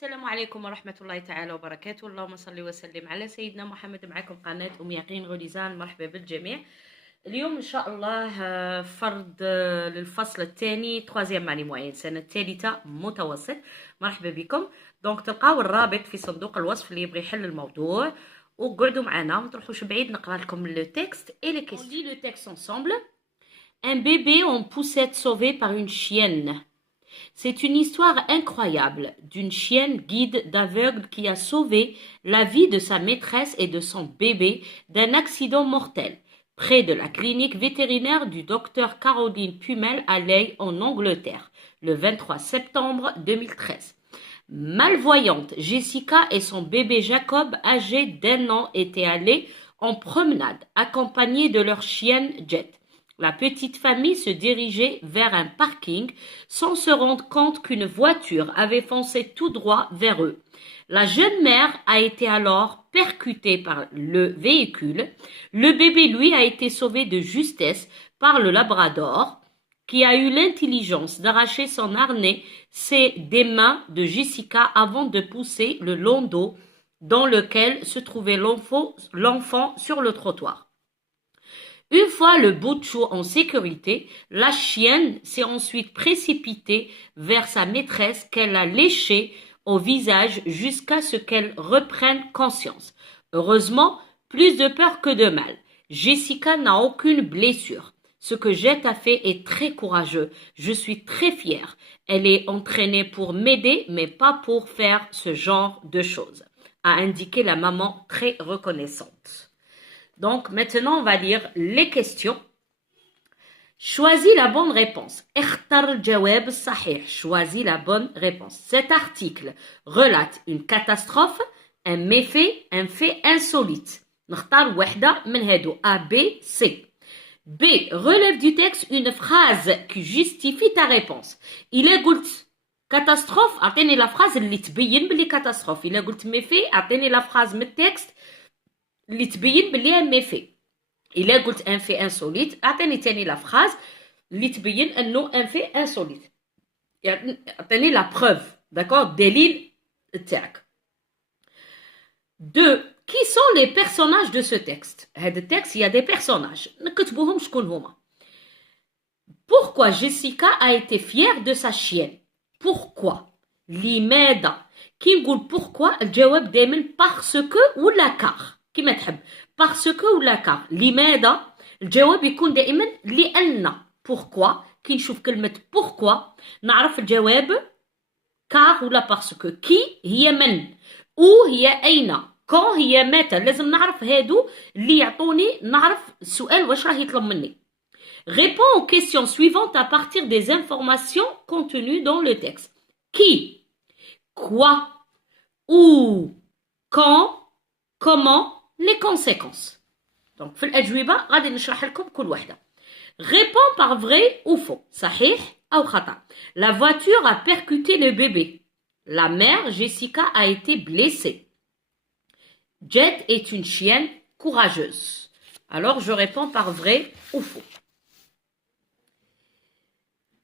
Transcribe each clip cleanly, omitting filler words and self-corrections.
السلام عليكم ورحمة الله تعالى وبركاته. اللهم صل وسلم على سيدنا محمد. معكم قناة أم يقين غليزان. مرحبا بالجميع. اليوم إن شاء الله فرض للفصل الثاني troisième année moyenne سنة الثالثة متوسط. مرحبا بكم. دونك تلقاو الرابط في صندوق الوصف اللي يبغي يحل الموضوع، وقعدوا معنا ما تروحوش بعيد. نقرا لكم لو تكست et les questions. On lit le texte ensemble. Un bébé en poussette sauvé par une chienne. C'est une histoire incroyable d'une chienne guide d'aveugle qui a sauvé la vie de sa maîtresse et de son bébé d'un accident mortel près de la clinique vétérinaire du docteur Caroline Pumel à Leigh en Angleterre le 23 septembre 2013. Malvoyante, Jessica et son bébé Jacob, âgé d'1 an, étaient allés en promenade accompagnés de leur chienne Jet. La petite famille se dirigeait vers un parking sans se rendre compte qu'une voiture avait foncé tout droit vers eux. La jeune mère a été alors percutée par le véhicule. Le bébé, lui, a été sauvé de justesse par le labrador qui a eu l'intelligence d'arracher son harnais des mains de Jessica avant de pousser le landau dans lequel se trouvait l'enfant sur le trottoir. Une fois le bout de chou en sécurité, la chienne s'est ensuite précipitée vers sa maîtresse qu'elle a léchée au visage jusqu'à ce qu'elle reprenne conscience. Heureusement, plus de peur que de mal. Jessica n'a aucune blessure. Ce que Jet a fait est très courageux. Je suis très fière. Elle est entraînée pour m'aider, mais pas pour faire ce genre de choses, a indiqué la maman très reconnaissante. Donc, maintenant, on va lire les questions. Choisis la bonne réponse. اختر الجواب الصحيح. Choisis la bonne réponse. Cet article relate une catastrophe, un méfait, un fait insolite. نختار واحدة من هادو A, B, C. B. Relève du texte une phrase qui justifie ta réponse. إلا قلت catastrophe أعطيني la phrase اللي تبين بلي catastrophe. إلا قلت méfait أعطيني la phrase من التكست اللي تبين بلي ميفي. إلا قلت ان في انسوليت اعطيني تاني لا فراز اللي تبين انه ان في انسوليت، يعني اعطيني لا بروف داكور الدليل تاعك. 2. Qui sont les personnages de ce texte؟ هذا التكست il y a des personnages نكتبوهم شكون هما. Pourquoi Jessica a été fière de sa chienne؟ Pourquoi؟ لماذا؟ كي نقول pourquoi الجواب دائما parce que ولا car كما تحب. parce que ولا كار. لماذا؟ الجواب يكون دائما لأن. pourquoi كي نشوف كلمة pourquoi نعرف الجواب كار ولا parce que. كي هي من، او هي أين، quand هي متى. لازم نعرف هادو اللي يعطوني نعرف السؤال واش راه يطلب مني. réponds aux questions suivantes à partir des informations contenues dans le texte. qui، quoi, où, quand, comment, les conséquences. Donc في الأجوبة غادي نشرح لكم كل واحدة. Réponds par vrai ou faux. صحيح أو خطأ. La voiture a percuté le bébé. La mère Jessica a été blessée. Jet est une chienne courageuse. Alors je réponds par vrai ou faux.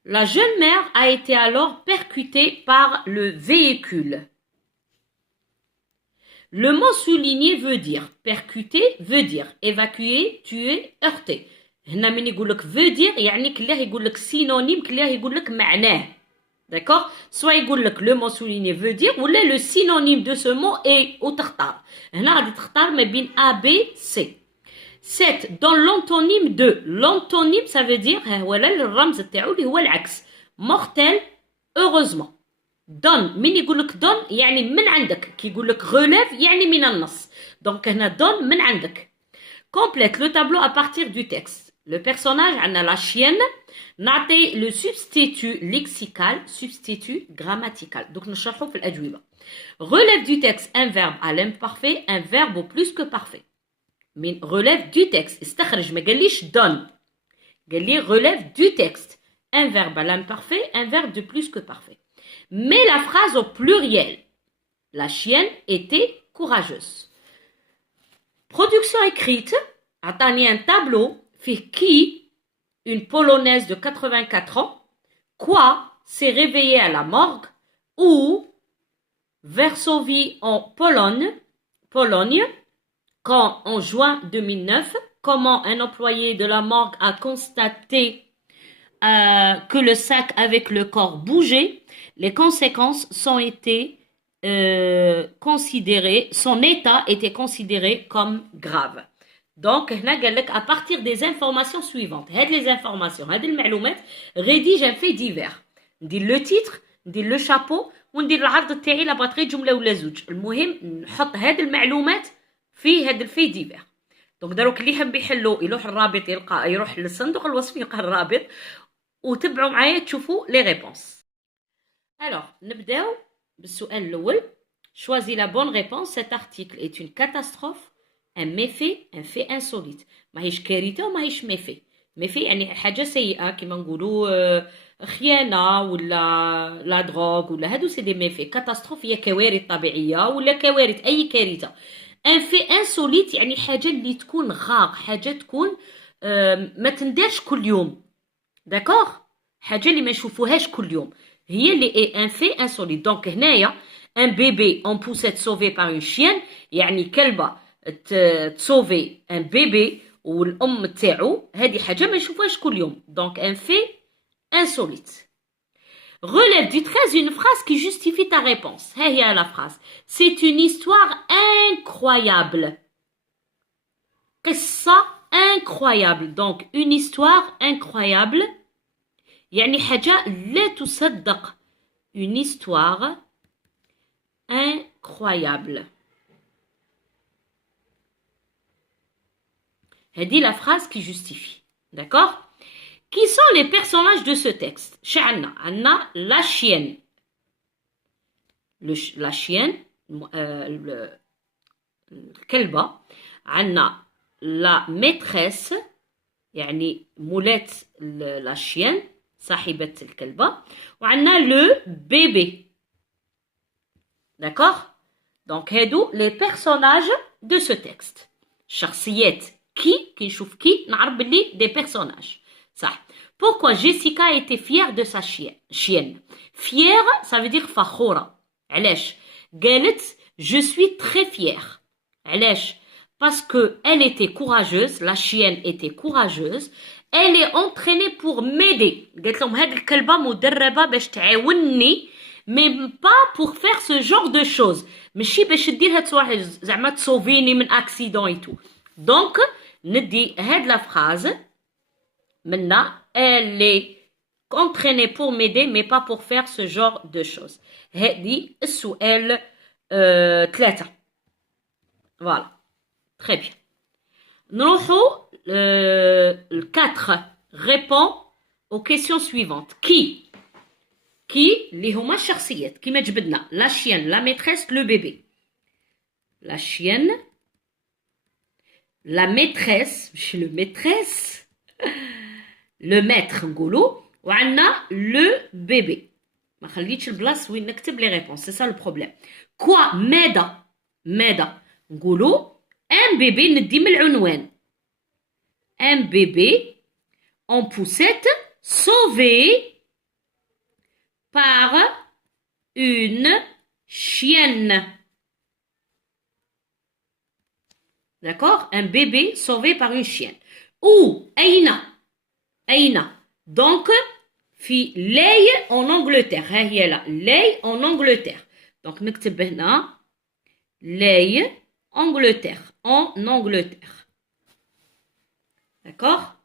La jeune mère a été alors percutée par le véhicule. Le mot souligné veut dire percuter veut dire évacuer, tuer, heurter. هنا من يقول لك veut dire يعني كلاه يقول لك synonyme كلاه يقول لك معناه. D'accord? Soit يقول لك le mot souligné veut dire ولا le synonyme de ce mot est وتختار. هنا غادي تختار ما بين A, B, C. 7. Dans l'antonyme de. L'antonyme ça veut dire ها هو الرمز تاعو اللي هو العكس. Mortel, heureusement. دون من يقول لك دون يعني من عندك، كي يقول لك غوليف يعني من النص. دونك هنا دون من عندك. complète le tableau à partir du texte. le personnage عندنا la chienne، نعطي le substitut lexical substitut grammatical. donc نشرحه في الأجوبة. relève du texte un verbe à l'imparfait un verbe au plus que parfait. من relève du texte استخرج ما قاليش دون، قال لي relève du texte un verbe à l'imparfait un verbe de plus que parfait. Mais la phrase au pluriel. La chienne était courageuse. Production écrite. عطاني un tableau fait qui, une polonaise de 84 ans, quoi, s'est réveillée à la morgue, ou Varsovie en Pologne, quand en juin 2009, comment un employé de la morgue a constaté que le sac avec le corps bougeait, les conséquences sont été considérées, son état était considéré comme grave. Donc, à partir des informations suivantes, les informations, هاد المعلومات, rédige un fait divers. ندير le titre, ندير le chapeau, وندير العرض تاعي لا باتري جمله ولا زوج. المهم نحط هاد المعلومات في هاد الفي ديفير. دونك دروك اللي يحب يحلو يروح الرابط يروح للصندوق الوصفي يلقى الرابط وتبعوا معايا تشوفوا لي ريبونس. Alors, نبداو بالسؤال الأول. Choisis la bonne réponse. Cet article est une catastrophe, un méfait, un fait insolite. ماهيش كارثة وماهيش méfait. méfait يعني حاجة سيئة كما نقولوا خيانة ولا لا دروغ ولا هادو سي دي ميفي. كاتاستروف هي كوارث طبيعية ولا كوارث أي كارثة. ان في انسوليت يعني حاجة اللي تكون غاق، حاجة تكون ما تندارش كل يوم. داكوغ، حاجة اللي ما نشوفوهاش كل يوم هي اللي اي ان في انسوليت. دونك هنايا ان بيبي اون بوسيت سوفي بار اون شيان، يعني كلبة تسوفي ان بيبي والام تاعو، هذه حاجة ما نشوفوهاش كل يوم. دونك ان في insolite. Relève du 13 une phrase qui justifie ta réponse. هي la phrase. C'est une histoire incroyable. قصة incroyable. Donc, une histoire incroyable. يعني حاجة لا تصدق. Une histoire incroyable. هذه la phrase qui justifie. D'accord? Qui sont les personnages de ce texte? عندنا la chienne. La chienne, الكلبة. عندنا la maîtresse, يعني مولات la chienne, صاحبة الكلبة. وعندنا le bébé. D'accord? Donc, هادو les personnages de ce texte. شخصيات كي نشوف كي نعرف بلي des personnages. Ça. Pourquoi Jessica était fière de sa chienne? Fière, ça veut dire فخورة. علاش؟ قالت je suis très fière. علاش؟ Parce que elle était courageuse, la chienne était courageuse. Elle est entraînée pour m'aider. قالت لهم هاد الكلبة مدربة باش تعاونني، mais pas pour faire ce genre de choses. ماشي باش ديرها تصوح زعما تصوفيني من اكسيدون et tout. Donc ندي هاد لا phrase. Maintenant, elle est entraînée pour m'aider, mais pas pour faire ce genre de choses. هذه السؤال 3. Voilà. Très bien. نروحوا 4. Réponds aux questions suivantes. Qui اللي هما الشخصيات كيما جبدنا. La chienne, la maîtresse, le bébé. La chienne, la maîtresse, مش le maîtresse. Le maître نقولو، وعندنا le bébé. ما خليتش البلاص وين نكتب لي ريبونس، سي سا لو بروبليم. كوا ماذا نقولو ان بيبي. ندي من العنوان ان بيبي en poussette sauvé par une chienne. D'accord? Un bébé sauvé par une chienne. Où? أين؟ Donc, في لي en Angleterre. ها هي لا لي en Angleterre. Donc, نكتب هنا لي Angleterre. En Angleterre. D'accord?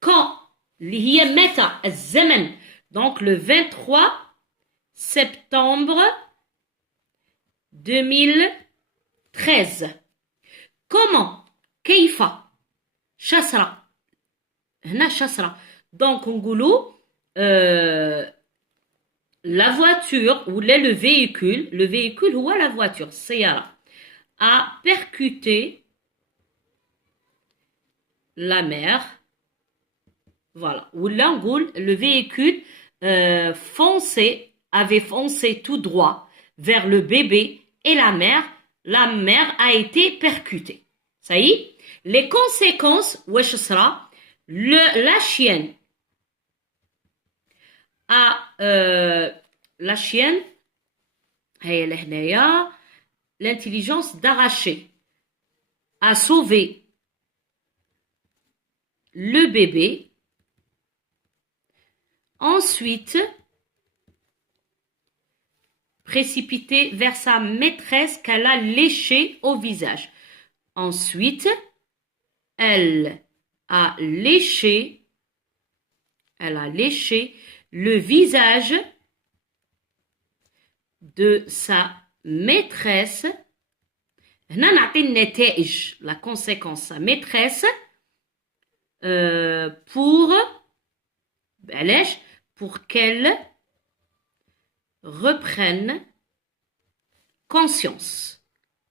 Quand? اللي هي متى؟ الزمن. Donc, le 23 septembre 2013. Comment? كيف؟ شسرة. هنا شسرة. Donc نقولوا la voiture ou le véhicule هو la voiture السيارة a percuté la mère. Voilà. ولا نقول le véhicule avait foncé tout droit vers le bébé et la mère a été percutée. Ça y est? Les conséquences, واش صرا؟ la chienne a هيا لهنايا l'intelligence d'arracher a sauvé le bébé. Ensuite, précipité vers sa maîtresse qu'elle a léché au visage. Ensuite, elle a léché le visage de sa maîtresse. هنا نعطي النتائج la conséquence sa maîtresse pour qu'elle reprenne conscience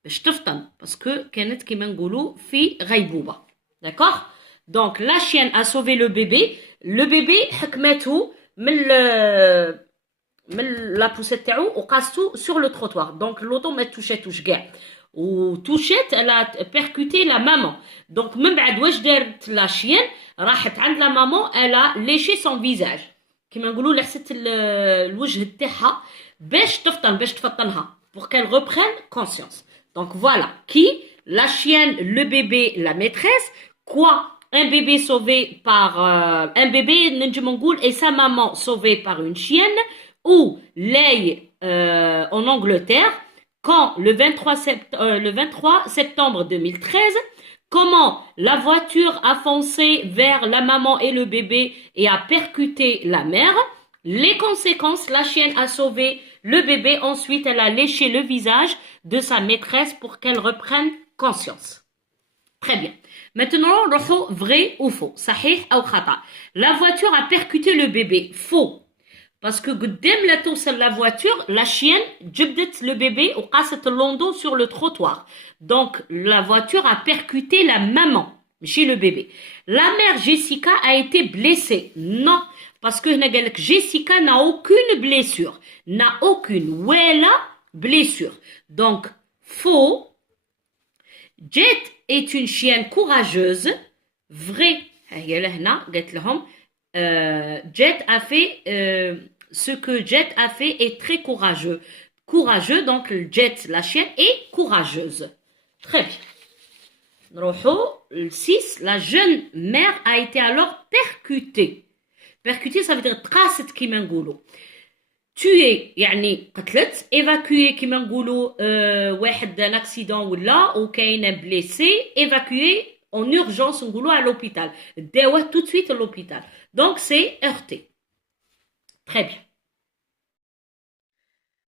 باش تفطن باسكو كانت كيما نقولوا في غيبوبه. D'accord? Donc la chienne a sauvé le bébé حكمته من لا بوسيت تاعو وقاستو sur le trottoir. Donc l'auto ما توشاتوش كاع وتوشات elle a percuté la maman. Donc من بعد واش دارت لا chienne راحت عند la maman elle a léché son visage كيما نقولوا لحست الوجه تاعها باش تفطنها pour qu'elle reprenne conscience. Donc voilà, qui? La chienne, le bébé, la maîtresse. Quoi? Un bébé sauvé par un bébé et sa maman sauvée par une chienne. Ou Leigh en Angleterre, quand le 23 septembre 2013, comment la voiture a foncé vers la maman et le bébé et a percuté la mère. Les conséquences, la chienne a sauvé le bébé, ensuite elle a léché le visage de sa maîtresse pour qu'elle reprenne conscience. Très bien. Maintenant, vrai ou faux? Sahih ou khata? La voiture a percuté le bébé. Faux. Parce que قدام لا توصل la voiture, la chienne جبدت le bébé وقاست اللوندو sur le trottoir. Donc la voiture a percuté la maman, chez le bébé. La mère Jessica a été blessée. Non, parce que Jessica n'a aucune blessure. N'a aucune. Wella blessure. Donc faux. Jet est une chienne courageuse. Vrai. Jet a fait ce que Jet a fait est très courageux. Courageux, donc Jet, la chienne, est courageuse. Très bien. Le 6, la jeune mère a été alors percutée. Percutée, ça veut dire تقاست كيما نقولوا. Tué, يعني قتلت. Évacué كيما نقولوا واحد un accident ولا وكاين blessé. Évacué en urgence نقولوا à l'hôpital. داوه tout de suite à l'hôpital. Donc c'est heurté. Très bien.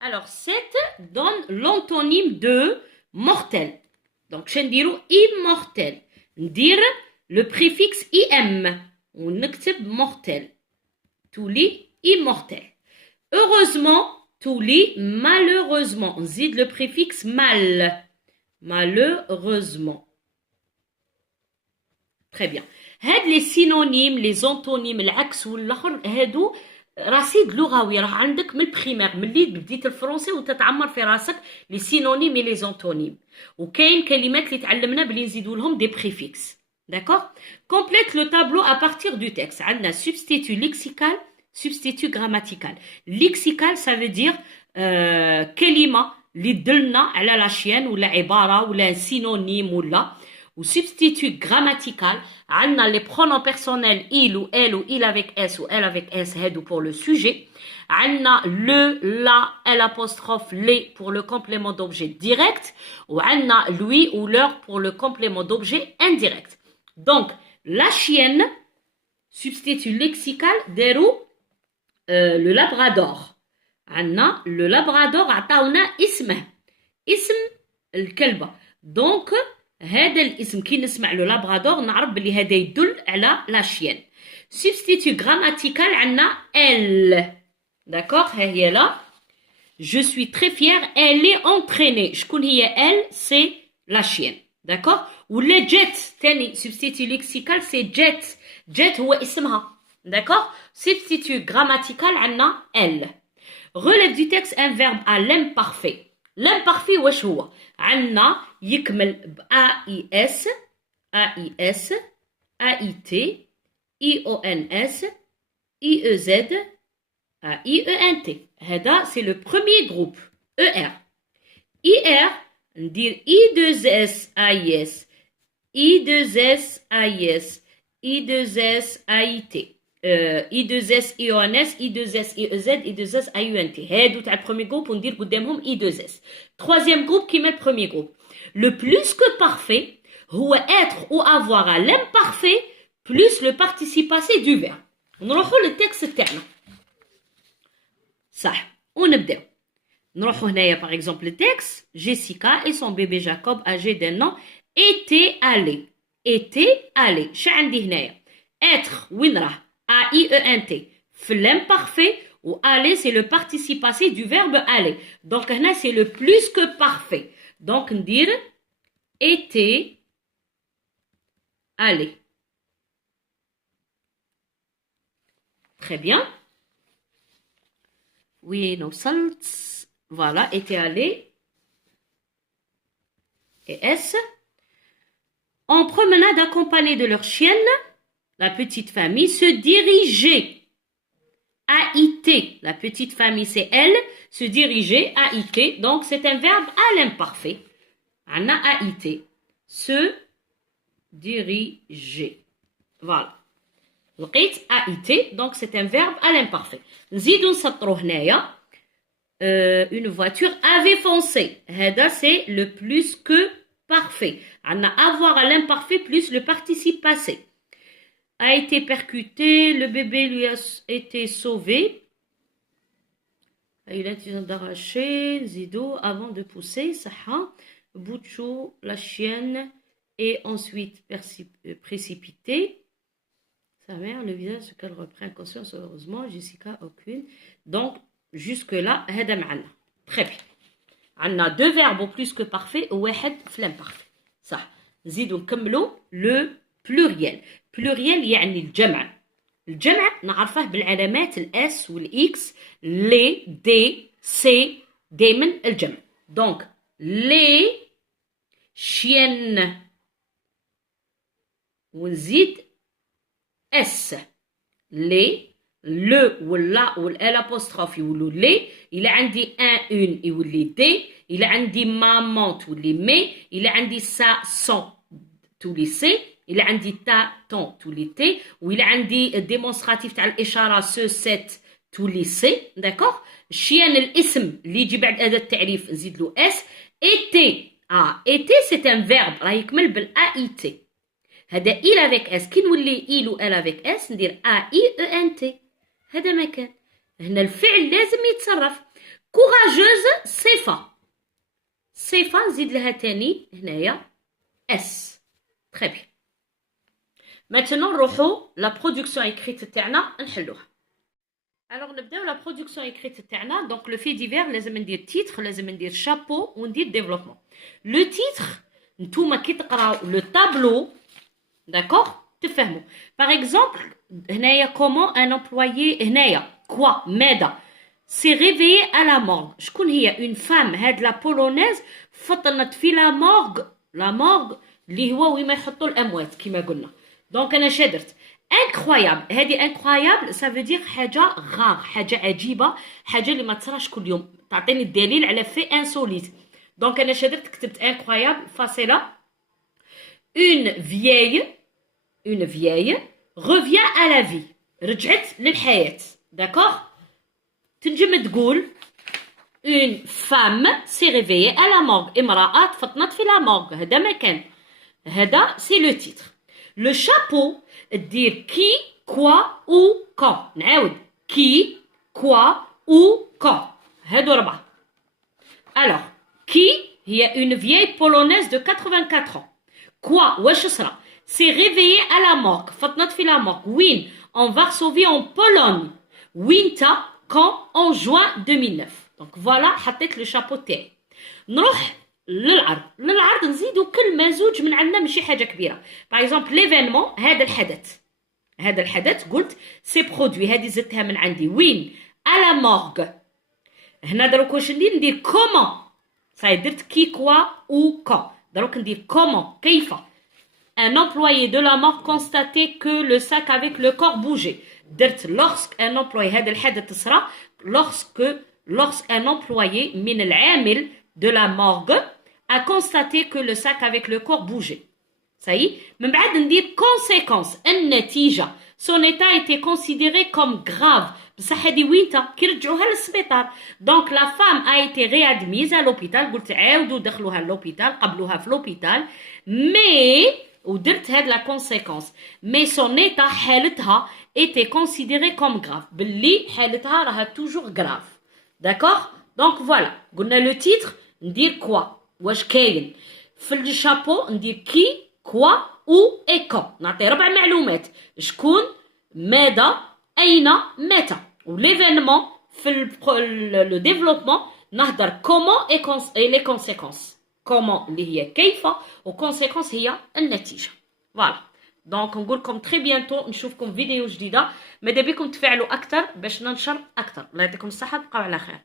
Alors 7 donne l'antonyme de mortel. Donc شنديرو immortel. ندير le préfixe im ونكتب mortel. تولي immortel. Heureusement تولي malheureusement. نزيد le préfixe mal. Malheureusement. Très bien. هاد les synonymes, les antonymes, العكس والاخر هادو رصيد لغوي راه عندك من البريمير ملي بديت الفرنسي وتتعمر في راسك لي سينونيم اي لي زونتونيم وكاين كلمات اللي تعلمنا بلي نزيدوا لهم دي بريفيكس. D'accord? Complète le tableau à partir du texte. عندنا substitut lexical, substitut grammatical. Lexical ça veut dire كلمه اللي تدلنا على لا شيان ولا عباره ولا سينونيم ولا. Ou substitut grammatical, عندنا les pronoms personnels il ou elle ou il avec s ou elle avec s هادو pour le sujet. عندنا le, la, l'apostrophe, les pour le complément d'objet direct. Ou عندنا lui ou leur pour le complément d'objet indirect. Donc, la chienne, substitut lexical, دارو le labrador. عندنا le labrador عطاونا اسمه اسم الكلبة. Donc, هذا الاسم كي نسمع لو لابرادور نعرف بلي هذا يدل على لا شيان. سبستيتو غراماتيكال عندنا ال. داكوغ ها هي لا. جو سوي تري فيير elle est entraînée. شكون هي elle؟ سي لا شيان. داكوغ. ولا جيت ثاني سبستيتو ليكسيكال سي جيت. جيت هو اسمها. داكوغ. سبستيتو غراماتيكال عندنا elle. Relève du texte un verbe à l'imparfait. L'imparfait واش هو؟ عندنا يكمل ب AIS, AIS, AIT, IONS, IEZ, AIENT. هذا c'est le premier groupe. ER. IR, ندير I2S AIS, I2S AIS, I2S AIT, I2S IONS, I2S IEZ, I2S IUNT. هادو تاع البروميي جروب وندير قدامهم I2S. Troisième groupe qui met le premier groupe. Le plus que parfait هو être ou avoir à l'imparfait plus le participe passé du verbe. نروحوا للتكست تاعنا. صح ونبداو. نروحوا هنايا par exemple le texte. Jessica et son bébé Jacob âgé d'un an étaient allés. Étaient allés. شو عندي هنايا؟ être وين راه؟ A-I-E-N-T. في l'imparfait ou aller c'est le participe passé du verbe aller. Donc هنا c'est le plus que parfait. Donc ندير était allés. Très bien. Oui, nos salts. Voilà, étaient allés. Et S. En promenade accompagnée de leur chienne, la petite famille se dirigeait. A-I-T. La petite famille, c'est elle. Se diriger, A-I-T. Donc, c'est un verbe à l'imparfait. Anna A-I-T. Se diriger. Voilà. لقيت AIT, donc c'est un verbe à l'imparfait. نزيدو نسطرو هنايا une voiture avait foncé. هذا c'est le plus que parfait. عندنا avoir à l'imparfait plus le participe passé. A été percuté, le bébé lui a été sauvé. A eu l'intention d'arracher, نزيدو avant de pousser, صحة. Bouchou, la chienne, est ensuite précipitée. Sa mère, le visage, ce qu'elle reprend conscience, heureusement, Jessica, aucune. Donc, jusque-là, هذا معنا. Très bien. عندنا deux verbes au plus que parfait وواحد في l'imparfait. صح. نزيدو نكملو le pluriel. pluriel يعني الجمع. الجمع نعرفه بالعلامات الاس والاكس لي دي سي دايما الجمع. Donc, les chiennes. ونزيد S. Les, le ou la ou l'apostrophe يولوا les. Il a عندي un, une يولي des. Il a عندي maman تولي mais. Il a عندي ça, son تولي c'est. Il a عندي ta, ton تولي t. و il a عندي démonstratif تاع الإشارة ce, cette تولي c'est. D'accord. chienne الاسم اللي يجي بعد أداة التعريف نزيد له s. été. été c'est un verbe راه يكمل بالAIT. هذا il avec s كي نولي il و elle avec s ندير A-I-E-N-T. هذا ما كان. هنا الفعل لازم يتصرف. courageuse صفة. صفة نزيد لها تاني هنايا s. très bien. maintenant نروحو لا برودكسيون écrite تاعنا نحلوها. alors نبداو لا برودكسيون écrite تاعنا. donc le fait divers لازم ندير titre لازم ندير chapeau وندير développement. le titre نتوما كي تقراو لو تابلو d'accord تفهموا. par exemple هنايا comment un employé هنايا quoi ماذا s'est réveillé à la morgue. شكون هي une femme هاد لا بولونيز فطنت في لا morgue. لا morgue اللي هو وين ما يحطوا الاموات كما قلنا. دونك انا شدرت incroyable. هذه incroyable ça veut dire حاجه غار حاجه عجيبه حاجه اللي ما تصراش كل يوم تعطيني الدليل على في insolite. دونك انا شدرت كتبت incroyable فاصله. une vieille revient à la vie. رجعت للحياة. d'accord. تنجم تقول une femme s'est réveillée à la morgue. امرأة تفطنت في la morgue. هذا ما كان. هذا c'est le titre. le chapeau تدير qui quoi ou quand. نعاود qui quoi ou quand. هادو 4. alors qui هي une vieille polonaise de 84 ans. quoi واش صرا s'est réveillé à la morgue. فطنت في la morgue. وين en Varsovie en Pologne. وينتا quand en juin 2009. donc voilà حطيت le chapeau تاعي. نروح للعرض نزيدو كلمة زوج من عندنا ماشي حاجة كبيرة. par exemple l'événement هذا الحدث قلت سي برودوي. هذه زدتها من عندي وين à la morgue. هنا دروك واش ندير comment. صاي درت كي كوا ou quand. دروك ندير comment كيف. un employé de la morgue constatait que le sac avec le corps bougeait. درت lorsque un employé. هذا الحدث صرا lorsque lorsqu'un employé من العامل de la morgue a constaté que le sac avec le corps bougeait. Ça y est, من بعد ندير conséquence النتيجة. Son état était considéré comme grave. بصح هذه وينتا كي رجعوها للسبيطار. Donc la femme a été réadmise à l'hôpital. قلت عاودوا دخلوها للhôpital قبلوها في l'hôpital. Mais ودرت هاد la conséquence. Mais son état حالتها était considéré comme grave. باللي حالتها راها toujours grave. D'accord? Donc voilà. قلنا le titre ندير quoi. واش كاين في الشابو ندير كي كوا او اي كون. نعطي 4 معلومات شكون ماذا اين متى. وليفينمون في لو ديفلوبمون نهضر كومون اي لي كونسيكونس. كومون اللي هي كيف وكونسيكونس هي النتيجه. فوالا دونك نقول لكم تري بيانتو نشوفكم فيديو جديده. ماذا بكم تفعلوا اكثر باش ننشر اكثر. الله يعطيكم الصحه. بقاو على خير.